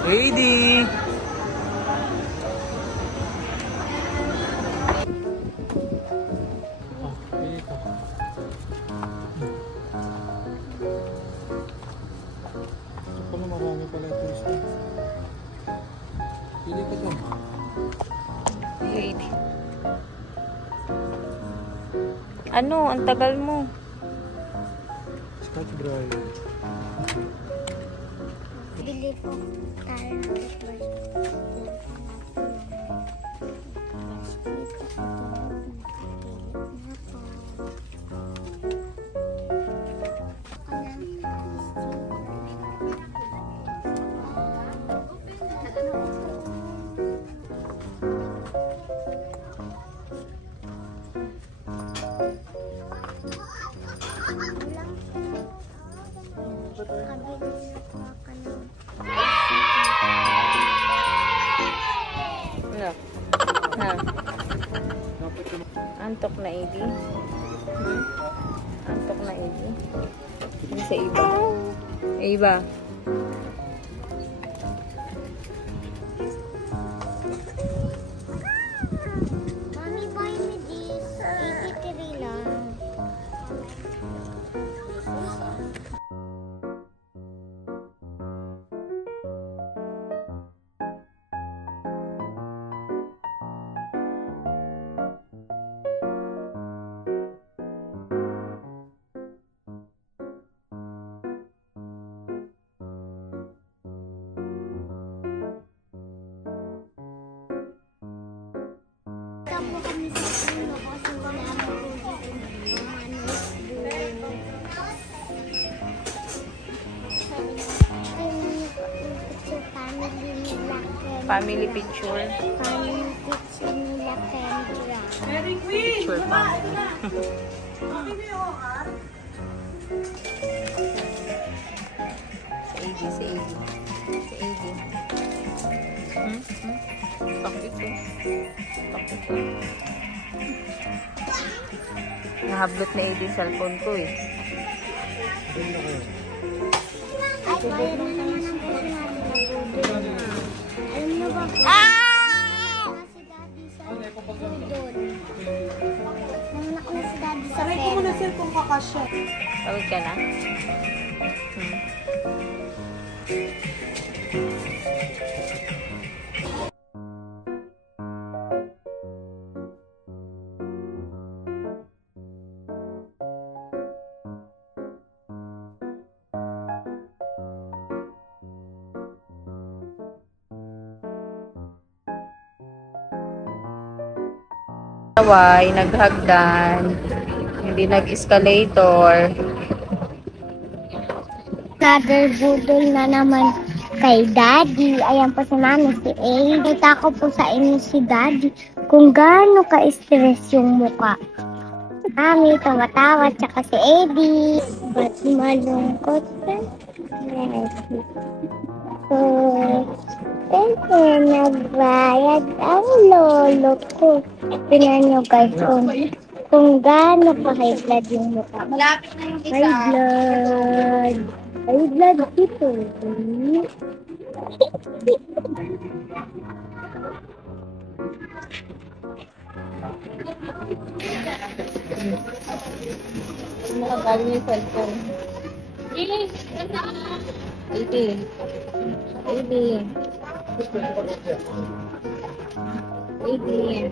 Heidi! Oh, pili ka. Ito pala marami pala ito. Pili ka doon. Heidi. Ano? Ang tagal mo. Scotch Brite. Bili po tayo ng paper. Ano? Ha? Antok na, Heidi? Antok na, Heidi? Hindi sa iba. Iba. Mommy, buy me this. 83 lang. Po kami sa puno kasi wala na po dito Family picture. Family picture nila Kendra. Picture pa. Sa Heidi, sa Heidi. Sa Heidi. Bakit ito? Bakit ito? Nahablot na Heidi cellphone ko eh. Ay, kaya na naman ang puso natin. Alam mo ba po? Si Daddy sa budol. Nanganak na si Daddy sa Saray ko muna sir kung kakasya. Tawid ka na? Taway, naghagdan, hindi nag-escalator. Another budol na naman kay Daddy. Ayan po si Mami, si A. Kita ko po sa inyo si Daddy kung gaano ka-stress yung mukha. Mami, tumatawa, tsaka si Eddie. Ba't malungkot ka? Siyempre, nagbayad ang lolo ko. Tingnan nyo guys kung gaano pa high blood yung mukha. Malapit na yung isa. High blood. High blood dito. Nakagaling yung cellphone. Heidi. Heidi. Heidi. Heidi.